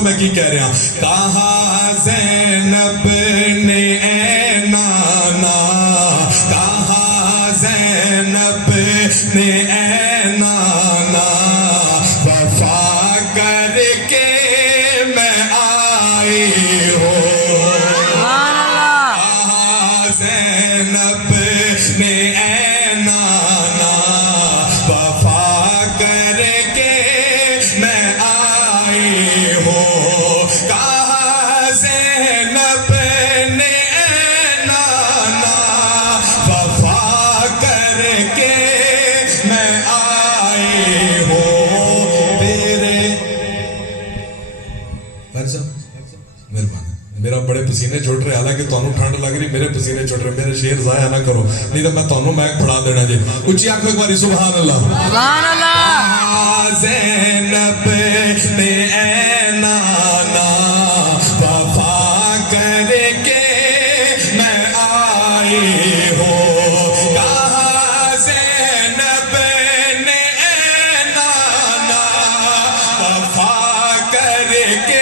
میں کی کہہ رہا کہا زینب نے اے نانا کہا زینب نے اے نانا وفا کر کے میں آئی ہوں کہا زینب نے اے نانا وفا کر کے میں آئی ہوں کہا زینب نے اے نانا وفا کر کے میں آئی ہوں تیرے مہربانی میرا بڑے پسینے چھوٹ رہے حالانکہ تانوں ٹھنڈ لگ رہی میرے پسینے چھوٹ رہے میرے شیر ضائع نہ کرو نہیں تو میں تانوں میک پڑھا دینا جی اچھی آنکھوں ایک باری سبحان اللہ سبحان اللہ زینب نے اے نانا وفا کر کے میں آئی ہوں کہا زینب نے اے نانا وفا کر کے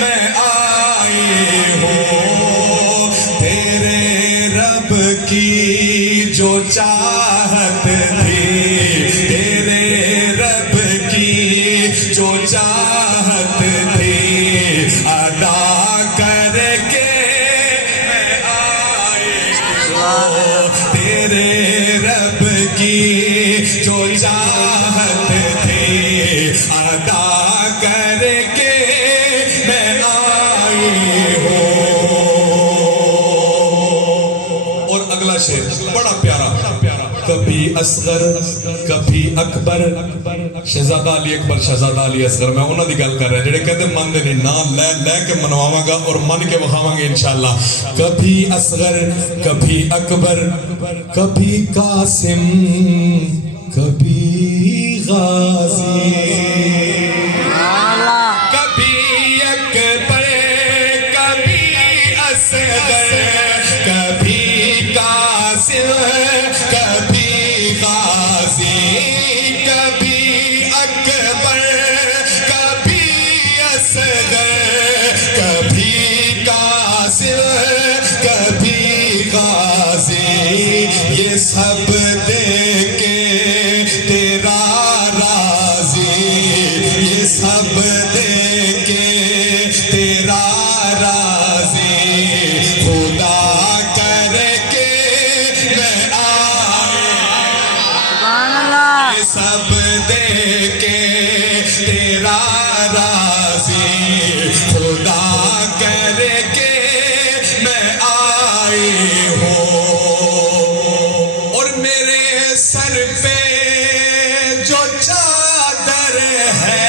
میں آئی ہوں تیرے رب کی جو چاہت تھی تیرے رب کی جو چاہت تھی ادا کر کے میں آئی ہوں تیرے رب کی جو چاہت تھی ادا کر کے میں آئی ہوں اور اگلا شعر بڑا پیارا کبھی اصغر کبھی اکبر شہزادہ علی اکبر شہزادہ علی اصغر میں انہوں دی گل کر رہے جڑے کہتے من دے نہیں نام لے کے منواواں گا اور من کے وکھاواں گے انشاءاللہ کبھی اصغر کبھی اکبر کبھی قاسم کبھی غازی کبھی اکبر کبھی اصغر کبھی قاسم کبھی غازی کبھی اکبر کبھی اصغر کبھی قاسم کبھی غازی یہ سب دے کے تیرا راضی یہ سب دے کے تیرا راضی خدا کر کے میں آئی سبحان اللہ یہ سب دے کے تیرا راضی خدا کر کے میں آئی ہوں اور میرے سر پہ جو چادر ہے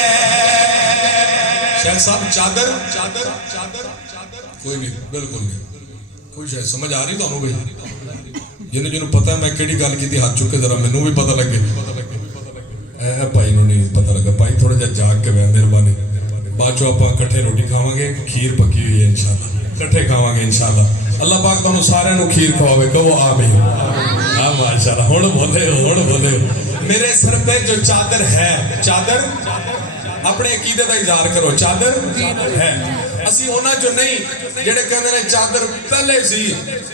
شیخ صاحب چادر چادر چادر کوئی نہیں بالکل نہیں کوئی شاید سمجھ آ رہی تو انہوں بھئی جنہوں پتہ ہے میں کیڑی گال کی تھی ہاتھ چکے ذرا میں بھی پتہ لگے اے بھائی نو نہیں پتہ لگا بھائی تھوڑا جا جاگ کے مہربانی بعد چو آپ کٹھے روٹی کھاواں گے کھیر پکی ہوئی ہے انشاءاللہ کٹھے کھاواں گے انشاءاللہ اللہ پاک تانوں سارے نو کھیر کھواوے کہو آمین ہاں ماشاءاللہ ہن بولے میرے سر پہ جو چادر ہے چادر اپنے عقیدے کا اظہار کرو چادر ہے اسی ہونا جو نہیں جڑے کہندے نے چادر پہلے سی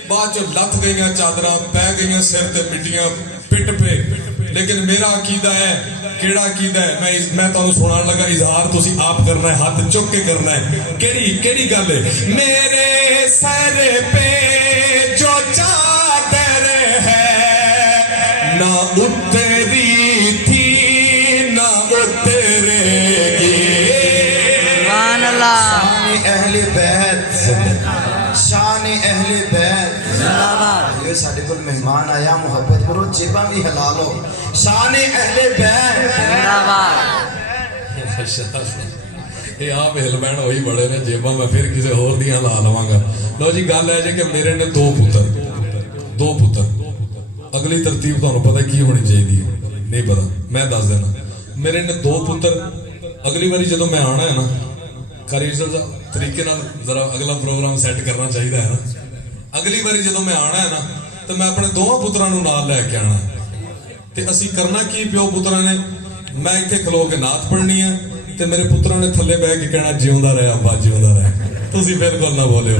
بعد جو لت گئیاں چادراں پہ گئیاں سر تے مٹیاں پٹ پہ لیکن میرا عقیدہ ہے کیڑا عقیدہ ہے میں تانوں سنان لگا اظہار تسی آپ کرنا ہے ہاتھ چک کے کرنا ہے کیڑی گل ہے میرے سر پہ جو چادر ہے نہ اتری تھی نہ اترے گی سبحان اللہ شان اہل بیت شان اہل بیت یہ ساڑھے کل مہمان آیا محبت کرو جیبا بھی حلال ہو شان اہل بیت یہ آپ ہلمین ہوئی بڑے نے جیبا میں پھر کسے اور دیاں لا لواں گا لو جی گل ہے کہ میرے نے دو پتر اگلی ترتیب تو پتہ کی ہونی چاہیے نہیں پتا میں دس دینا میرے نے دو پتر اگلی باری جدو میں آنا ہے نا کاری طریقے ذرا اگلا پروگرام سیٹ کرنا چاہیے ہے نا اگلی باری جدو میں آنا ہے نا تو میں اپنے دونوں پتراں نوں نال لے کے آنا تے اسی کرنا کی پیو پتراں نے میں اتنے کھلو کے نعت پڑھنی ہے ਤੇ ਮੇਰੇ ਪੁੱਤਰਾਂ ਨੇ ਥੱਲੇ ਬਹਿ ਕੇ ਕਹਿਣਾ ਜਿਉਂਦਾ ਰਹਿ ਅੱਬਾ ਜਿਉਂਦਾ ਰਹਿ। ਤੁਸੀਂ ਬਿਲਕੁਲ ਨਾ ਬੋਲਿਓ,